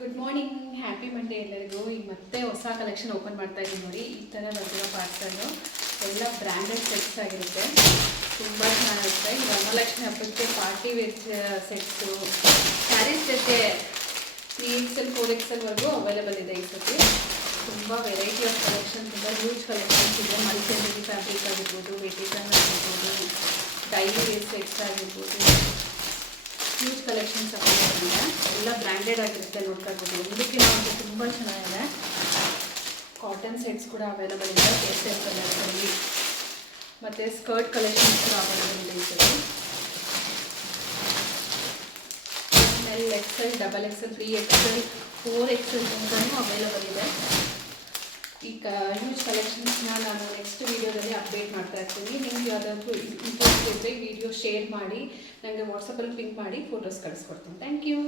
Good morning, happy Monday ಎಲ್ಲರಿಗೂ. ಈಗ ಮತ್ತೆ ಹೊಸ ಕಲೆಕ್ಷನ್ ಓಪನ್ ಮಾಡ್ತಾ ಇದ್ದೀನಿ ನೋಡಿ. ಈ ಥರ ಬಂದಿರೋ ಪಾರ್ಸಲ್ಲು ಎಲ್ಲ ಬ್ರ್ಯಾಂಡೆಡ್ ಸೆಟ್ಸ್ ಆಗಿರುತ್ತೆ, ತುಂಬ ಚೆನ್ನಾಗಿರುತ್ತೆ. ಈ ವರಮಹಾಲಕ್ಷ್ಮಿ ಹಬ್ಬಕ್ಕೆ ಪಾರ್ಟಿ ವೇರ್ ಸೆಟ್ಸು, ಸ್ಯಾರೀಸ್ ಜೊತೆ 3XL 4XL ಅವೈಲೇಬಲ್ ಇದೆ. ಈ ಸತಿ ತುಂಬ ವೆರೈಟಿ ಆಫ್ ಕಲೆಕ್ಷನ್, ತುಂಬ ಯೂಜ್ ಕಲೆಕ್ಷನ್ಸ್ ಇದೆ. ಮಲ್ಚಂದೇರಿ ಫ್ಯಾಬ್ರಿಕ್ ಆಗಿರ್ಬೋದು, ವೆಟಿಕನ್ ಆಗಿರ್ಬೋದು, ಡೈಲಿ ವೇರ್ ಸೆಟ್ಸ್ ಆಗಿರ್ಬೋದು, ಯೂಜ್ ಕಲೆಕ್ಷನ್ಸ್ ಅವೈಲೇಬಲ್ ಇದೆ. ಎಲ್ಲ ಬ್ರ್ಯಾಂಡೆಡ್ ಆಗಿರುತ್ತೆ, ನೋಡ್ತಾ ಇರ್ಬೋದು. ಒಂದಕ್ಕಿಂತ ಒಂದು ತುಂಬ ಚೆನ್ನಾಗಿದೆ. ಕಾಟನ್ ಸೆಟ್ಸ್ ಕೂಡ ಅವೈಲೇಬಲ್ ಇದೆ, ಕೇಸರಿ ಕಲರ್ಸಲ್ಲಿ. ಮತ್ತು ಸ್ಕರ್ಟ್ ಕಲೆಕ್ಷನ್ಸ್ ಕೂಡ ಅವೈಲೇಬಲ್ ಇದೆ. ಈ ಸರಿ XL, XXL, 3XL, 4XL ತನಕನೂ ಅವೈಲೇಬಲ್ ಇದೆ. ಈಗ ಯೂಜ್ ಕಲೆಕ್ಷನ್ಸ್ನ ನಾನು ನೆಕ್ಸ್ಟ್ ವೀಡಿಯೋದಲ್ಲಿ ಅಪ್ಡೇಟ್ ಮಾಡ್ತಾ ಇರ್ತೀನಿ. ನಿಮ್ಗೆ ಯಾವುದಾದ್ರೂ ಇಂಟ್ರೆಸ್ಟ್ ಇದ್ದರೆ ವಿಡಿಯೋ ಶೇರ್ ಮಾಡಿ, ನನಗೆ ವಾಟ್ಸಪ್ಪಲ್ಲಿ ಪಿಂಕ್ ಮಾಡಿ ಫೋಟೋಸ್ ಕಳಿಸ್ಕೊಡ್ತೀನಿ. Thank you.